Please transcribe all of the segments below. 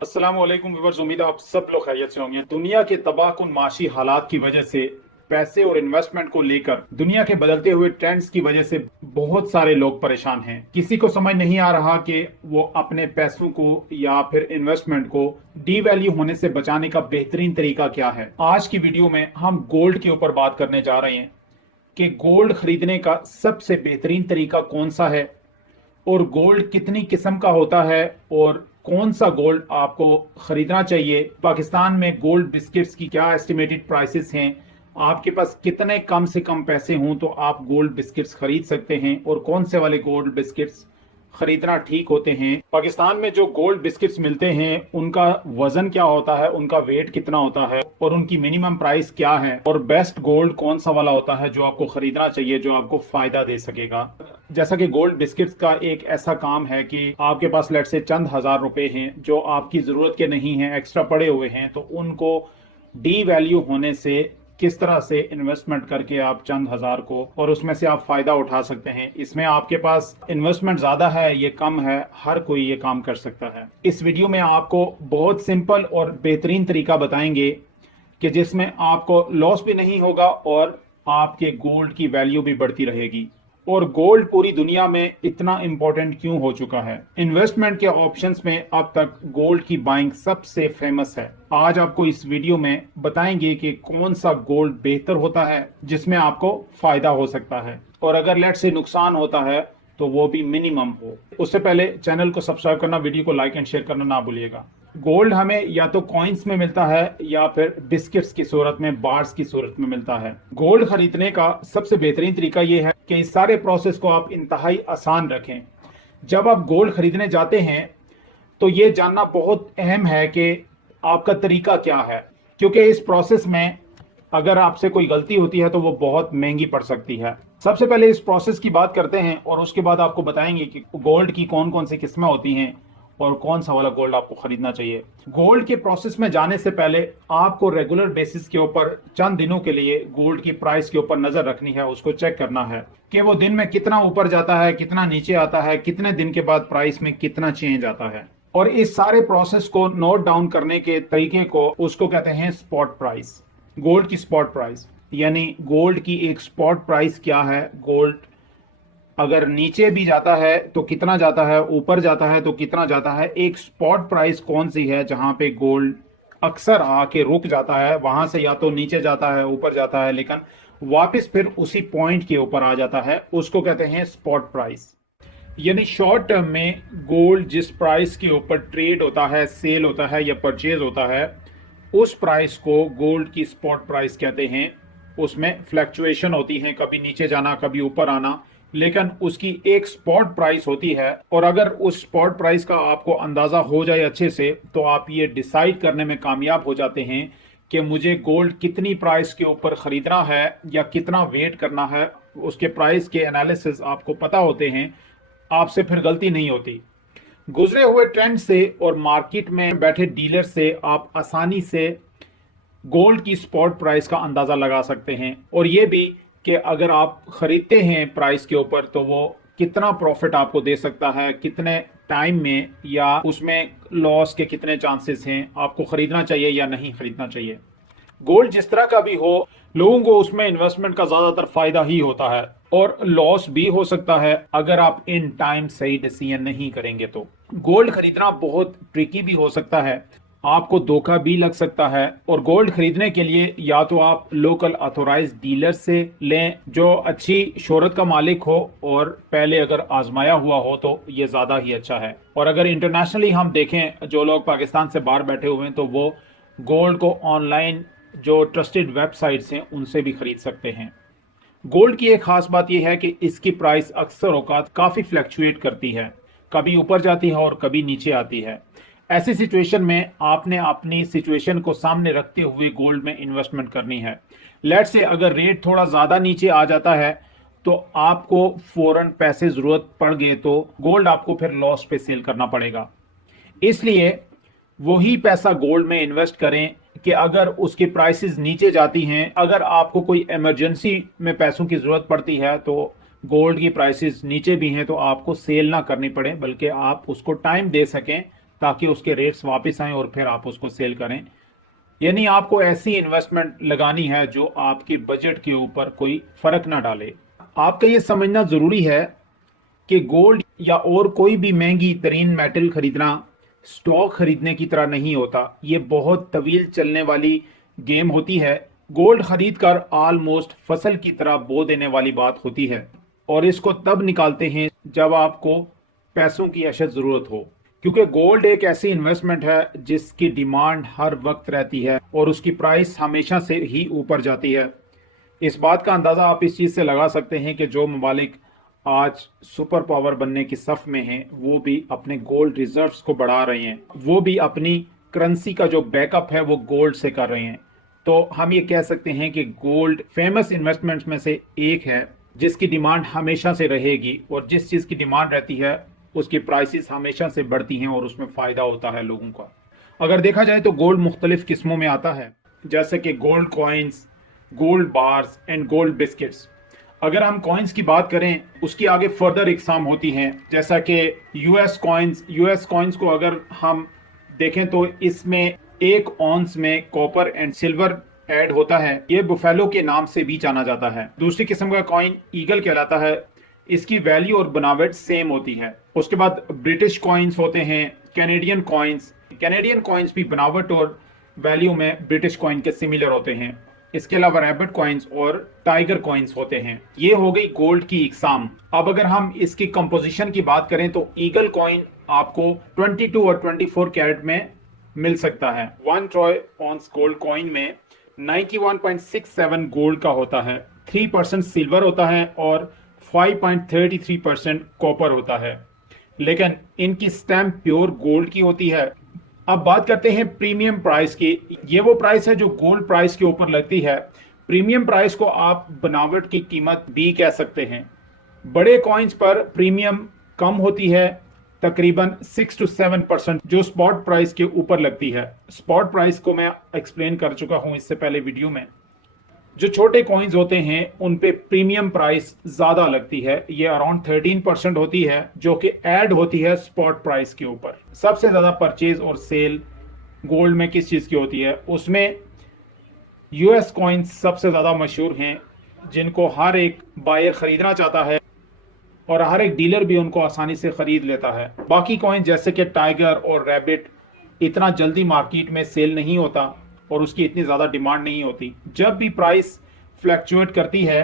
अस्सलाम वालेकुम व्यूअर्स, उम्मीद है आप सब लोग खैरियत से होंगे। दुनिया के तबाहकुन माशी हालात की वजह से पैसे और इन्वेस्टमेंट को लेकर दुनिया के बदलते हुए ट्रेंड्स की वजह से बहुत सारे लोग परेशान हैं। किसी को समझ नहीं आ रहा कि वो अपने पैसों को या फिर इन्वेस्टमेंट को डी वैल्यू होने से बचाने का बेहतरीन तरीका क्या है। आज की वीडियो में हम गोल्ड के ऊपर बात करने जा रहे हैं कि गोल्ड खरीदने का सबसे बेहतरीन तरीका कौन सा है और गोल्ड कितनी किस्म का होता है और कौन सा गोल्ड आपको खरीदना चाहिए। पाकिस्तान में गोल्ड बिस्किट्स की क्या एस्टिमेटेड प्राइसेस हैं, आपके पास कितने कम से कम पैसे हों तो आप गोल्ड बिस्किट्स खरीद सकते हैं और कौन से वाले गोल्ड बिस्किट्स खरीदना ठीक होते हैं। पाकिस्तान में जो गोल्ड बिस्किट्स मिलते हैं उनका वजन क्या होता है, उनका वेट कितना होता है और उनकी मिनिमम प्राइस क्या है और बेस्ट गोल्ड कौन सा वाला होता है जो आपको खरीदना चाहिए, जो आपको फायदा दे सकेगा। जैसा कि गोल्ड बिस्किट्स का एक ऐसा काम है कि आपके पास लेट से चंद हजार रुपए हैं जो आपकी जरूरत के नहीं हैं, एक्स्ट्रा पड़े हुए हैं, तो उनको डी वैल्यू होने से किस तरह से इन्वेस्टमेंट करके आप चंद हजार को और उसमें से आप फायदा उठा सकते हैं। इसमें आपके पास इन्वेस्टमेंट ज्यादा है, ये कम है, हर कोई ये काम कर सकता है। इस वीडियो में आपको बहुत सिंपल और बेहतरीन तरीका बताएंगे कि जिसमें आपको लॉस भी नहीं होगा और आपके गोल्ड की वैल्यू भी बढ़ती रहेगी। और गोल्ड पूरी दुनिया में इतना इंपॉर्टेंट क्यों हो चुका है। इन्वेस्टमेंट के ऑप्शंस में अब तक गोल्ड की बाइंग सबसे फेमस है। आज आपको इस वीडियो में बताएंगे कि कौन सा गोल्ड बेहतर होता है जिसमें आपको फायदा हो सकता है और अगर लेट से नुकसान होता है तो वो भी मिनिमम हो। उससे पहले चैनल को सब्सक्राइब करना, वीडियो को लाइक एंड शेयर करना ना भूलिएगा। गोल्ड हमें या तो कॉइन्स में मिलता है या फिर बिस्किट्स की सूरत में, बार्स की सूरत में मिलता है। गोल्ड खरीदने का सबसे बेहतरीन तरीका यह है कि इस सारे प्रोसेस को आप इंतहाई आसान रखें। जब आप गोल्ड खरीदने जाते हैं तो ये जानना बहुत अहम है कि आपका तरीका क्या है, क्योंकि इस प्रोसेस में अगर आपसे कोई गलती होती है तो वो बहुत महंगी पड़ सकती है। सबसे पहले इस प्रोसेस की बात करते हैं और उसके बाद आपको बताएंगे कि गोल्ड की कौन कौन सी किस्में होती हैं और कौन सा वाला गोल्ड आपको खरीदना चाहिए। गोल्ड के प्रोसेस में जाने से पहले आपको रेगुलर बेसिस के ऊपर चंद दिनों के लिए गोल्ड की प्राइस के ऊपर नजर रखनी है, उसको चेक करना है कि वो दिन में कितना ऊपर जाता है, कितना नीचे आता है, कितने दिन के बाद प्राइस में कितना चेंज आता है। और इस सारे प्रोसेस को नोट डाउन करने के तरीके को उसको कहते हैं स्पॉट प्राइस। गोल्ड की स्पॉट प्राइस यानी गोल्ड की एक स्पॉट प्राइस क्या है। गोल्ड अगर नीचे भी जाता है तो कितना जाता है, ऊपर जाता है तो कितना जाता है। एक स्पॉट प्राइस कौन सी है जहां पे गोल्ड अक्सर आके रुक जाता है, वहां से या तो नीचे जाता है, ऊपर जाता है, लेकिन वापस फिर उसी पॉइंट के ऊपर आ जाता है, उसको कहते हैं स्पॉट प्राइस। यानी शॉर्ट टर्म में गोल्ड जिस प्राइस के ऊपर ट्रेड होता है, सेल होता है या परचेज होता है, उस प्राइस को गोल्ड की स्पॉट प्राइस कहते हैं। उसमें फ्लक्चुएशन होती है, कभी नीचे जाना, कभी ऊपर आना, लेकिन उसकी एक स्पॉट प्राइस होती है। और अगर उस स्पॉट प्राइस का आपको अंदाजा हो जाए अच्छे से तो आप ये डिसाइड करने में कामयाब हो जाते हैं कि मुझे गोल्ड कितनी प्राइस के ऊपर खरीदना है या कितना वेट करना है। उसके प्राइस के एनालिसिस आपको पता होते हैं, आपसे फिर गलती नहीं होती। गुजरे हुए ट्रेंड से और मार्केट में बैठे डीलर से आप आसानी से गोल्ड की स्पॉट प्राइस का अंदाजा लगा सकते हैं और ये भी कि अगर आप खरीदते हैं प्राइस के ऊपर तो वो कितना प्रॉफिट आपको दे सकता है, कितने टाइम में, या उसमें लॉस के कितने चांसेस हैं, आपको खरीदना चाहिए या नहीं खरीदना चाहिए। गोल्ड जिस तरह का भी हो, लोगों को उसमें इन्वेस्टमेंट का ज्यादातर फायदा ही होता है और लॉस भी हो सकता है अगर आप इन टाइम सही डिसीजन नहीं करेंगे तो। गोल्ड खरीदना बहुत ट्रिकी भी हो सकता है, आपको धोखा भी लग सकता है। और गोल्ड खरीदने के लिए या तो आप लोकल ऑथोराइज्ड डीलर से लें जो अच्छी शोहरत का मालिक हो और पहले अगर आजमाया हुआ हो तो ये ज्यादा ही अच्छा है। और अगर इंटरनेशनली हम देखें, जो लोग पाकिस्तान से बाहर बैठे हुए हैं तो वो गोल्ड को ऑनलाइन जो ट्रस्टेड वेबसाइट्स हैं उनसे भी खरीद सकते हैं। गोल्ड की एक खास बात यह है कि इसकी प्राइस अक्सर औकात काफी फ्लक्चुएट करती है, कभी ऊपर जाती है और कभी नीचे आती है। ऐसी सिचुएशन में आपने अपनी सिचुएशन को सामने रखते हुए गोल्ड में इन्वेस्टमेंट करनी है। लेट से अगर रेट थोड़ा ज्यादा नीचे आ जाता है तो आपको फौरन पैसे जरूरत पड़ गए तो गोल्ड आपको फिर लॉस पे सेल करना पड़ेगा। इसलिए वही पैसा गोल्ड में इन्वेस्ट करें कि अगर उसकी प्राइसेस नीचे जाती हैं, अगर आपको कोई इमरजेंसी में पैसों की जरूरत पड़ती है तो गोल्ड की प्राइसेस नीचे भी हैं तो आपको सेल ना करनी पड़े, बल्कि आप उसको टाइम दे सकें ताकि उसके रेट्स वापस आएं और फिर आप उसको सेल करें। यानी आपको ऐसी इन्वेस्टमेंट लगानी है जो आपके बजट के ऊपर कोई फर्क ना डाले। आपका ये समझना जरूरी है कि गोल्ड या और कोई भी महंगी तरीन मेटल खरीदना स्टॉक खरीदने की तरह नहीं होता। ये बहुत तवील चलने वाली गेम होती है। गोल्ड खरीद कर ऑलमोस्ट फसल की तरह बो देने वाली बात होती है, और इसको तब निकालते हैं जब आपको पैसों की अशद जरूरत हो। क्योंकि गोल्ड एक ऐसी इन्वेस्टमेंट है जिसकी डिमांड हर वक्त रहती है और उसकी प्राइस हमेशा से ही ऊपर जाती है। इस बात का अंदाजा आप इस चीज से लगा सकते हैं कि जो ममालिक आज सुपर पावर बनने की सफ में हैं, वो भी अपने गोल्ड रिजर्व्स को बढ़ा रहे हैं, वो भी अपनी करेंसी का जो बैकअप है वो गोल्ड से कर रहे हैं। तो हम ये कह सकते हैं कि गोल्ड फेमस इन्वेस्टमेंट्स में से एक है जिसकी डिमांड हमेशा से रहेगी, और जिस चीज की डिमांड रहती है उसकी प्राइसेस हमेशा से बढ़ती हैं और उसमें फायदा होता है लोगों का। अगर देखा जाए तो गोल्ड मुख्तलिफ किस्मों में आता है, जैसे कि gold coins, gold bars and gold biscuits. अगर हम कॉइन्स की बात करें, उसकी आगे फर्दर इकसाम होती हैं, जैसा कि यूएस कॉइन्स को अगर हम देखें तो इसमें 1 औंस में कॉपर एंड सिल्वर ऐड होता है। ये बुफेलो के नाम से भी जाना जाता है। दूसरी किस्म का कॉइन ईगल कहलाता है। इसकी वैल्यू और बनावट सेम होती है। उसके बाद ब्रिटिश कॉइन्स होते हैं, कैनेडियन कॉइन्स भी बनावट और वैल्यू में ब्रिटिश कॉइन के सिमिलर होते हैं। इसके अलावा रैबिट कॉइन्स और टाइगर कॉइन्स होते हैं। ये हो गई गोल्ड की इकसाम। अब अगर हम इसकी कंपोजिशन की बात करें तो ईगल कॉइन आपको 22 और 24 कैरेट में मिल सकता है। 1 ट्रॉय ऑन्स गोल्ड कॉइन में 91.67 गोल्ड का होता है, 3% सिल्वर होता है और 5.33% कॉपर होता है। लेकिन इनकी स्टैम्प प्योर गोल्ड की होती है। अब बात करते हैं प्रीमियम प्राइस की। ये वो प्राइस है जो गोल्ड प्राइस के ऊपर लगती है। प्रीमियम प्राइस को आप बनावट की कीमत भी कह सकते हैं। बड़े कॉइन्स पर प्रीमियम कम होती है, तकरीबन 6 to 7%, जो स्पॉट प्राइस के ऊपर लगती है। स्पॉट प्राइस को मैं एक्सप्लेन कर चुका हूं इससे पहले वीडियो में। जो छोटे कॉइन्स होते हैं उन पे प्रीमियम प्राइस ज्यादा लगती है। ये अराउंड 13% होती है, जो कि ऐड होती है स्पॉट प्राइस के ऊपर। सबसे ज्यादा परचेज और सेल गोल्ड में किस चीज की होती है? उसमें यूएस कॉइन्स सबसे ज्यादा मशहूर हैं, जिनको हर एक बायर खरीदना चाहता है और हर एक डीलर भी उनको आसानी से खरीद लेता है। बाकी कॉइन जैसे कि टाइगर और रैबिट इतना जल्दी मार्केट में सेल नहीं होता और उसकी इतनी ज़्यादा डिमांड नहीं होती। जब भी प्राइस फ्लैक्चुएट करती है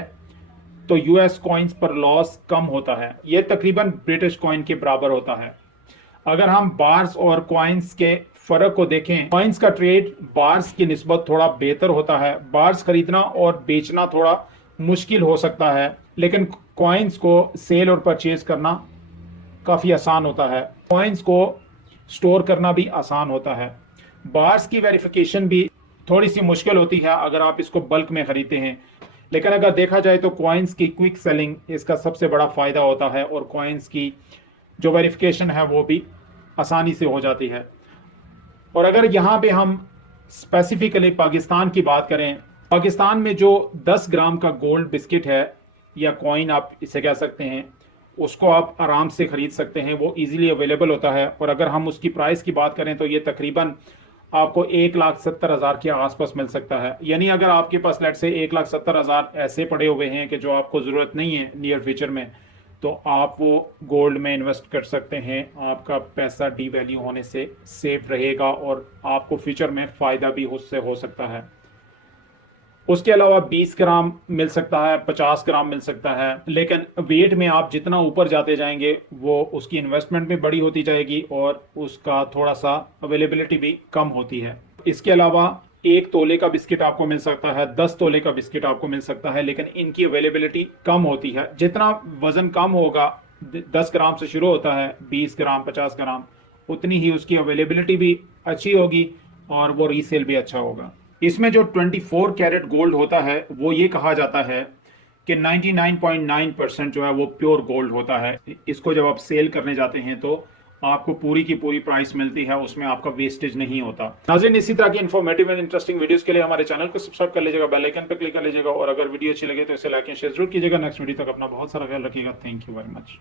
तो यूएस कॉइन्स पर लॉस कम होता है। यह तकरीबन ब्रिटिश कॉइन के बराबर होता है। अगर हम बार्स और कॉइन्स के फर्क को देखें, कॉइन्स का ट्रेड बार्स की निस्बत थोड़ा बेहतर होता है। बार्स खरीदना और बेचना थोड़ा मुश्किल हो सकता है, लेकिन कॉइन्स को सेल और परचेज करना काफ़ी आसान होता है। कॉइन्स को स्टोर करना भी आसान होता है। बार्स की वेरिफिकेशन भी थोड़ी सी मुश्किल होती है अगर आप इसको बल्क में खरीदते हैं, लेकिन अगर देखा जाए तो कॉइन्स की क्विक सेलिंग इसका सबसे बड़ा फ़ायदा होता है और कॉइन्स की जो वेरिफिकेशन है वो भी आसानी से हो जाती है। और अगर यहाँ पे हम स्पेसिफिकली पाकिस्तान की बात करें, पाकिस्तान में जो 10 ग्राम का गोल्ड बिस्किट है या कॉइन आप इसे कह सकते हैं, उसको आप आराम से खरीद सकते हैं। वो इजीली अवेलेबल होता है। और अगर हम उसकी प्राइस की बात करें तो ये तकरीबन आपको 1,70,000 के आसपास मिल सकता है। यानी अगर आपके पास लेट से 1,70,000 ऐसे पड़े हुए हैं कि जो आपको ज़रूरत नहीं है नियर फ्यूचर में, तो आप वो गोल्ड में इन्वेस्ट कर सकते हैं। आपका पैसा डी वैल्यू होने से सेफ रहेगा और आपको फ्यूचर में फ़ायदा भी उससे हो सकता है। उसके अलावा 20 ग्राम मिल सकता है, 50 ग्राम मिल सकता है, लेकिन वेट में आप जितना ऊपर जाते जाएंगे वो उसकी इन्वेस्टमेंट भी बड़ी होती जाएगी और उसका थोड़ा सा अवेलेबिलिटी भी कम होती है। इसके अलावा 1 तोले का बिस्किट आपको मिल सकता है, 10 तोले का बिस्किट आपको मिल सकता है, लेकिन इनकी अवेलेबिलिटी कम होती है। जितना वजन कम होगा, 10 ग्राम से शुरू होता है, 20 ग्राम 50 ग्राम, उतनी ही उसकी अवेलेबिलिटी भी अच्छी होगी और वो रीसेल भी अच्छा होगा। इसमें जो 24 कैरेट गोल्ड होता है वो ये कहा जाता है कि 99.9% जो है वो प्योर गोल्ड होता है। इसको जब आप सेल करने जाते हैं तो आपको पूरी की पूरी प्राइस मिलती है, उसमें आपका वेस्टेज नहीं होता। नाज़रीन, इसी तरह की इन्फॉर्मेटिव एंड इंटरेस्टिंग वीडियोस के लिए हमारे चैनल को सब्सक्राइब कर लीजिएगा, बेल आइकन पर क्लिक कर लीजिएगा और अगर वीडियो अच्छी लगे तो इसे लाइक एंड शेयर जरूर कीजिएगा। नेक्स्ट वीडियो तक अपना बहुत सारा ख्याल रखिएगा। Thank you very much.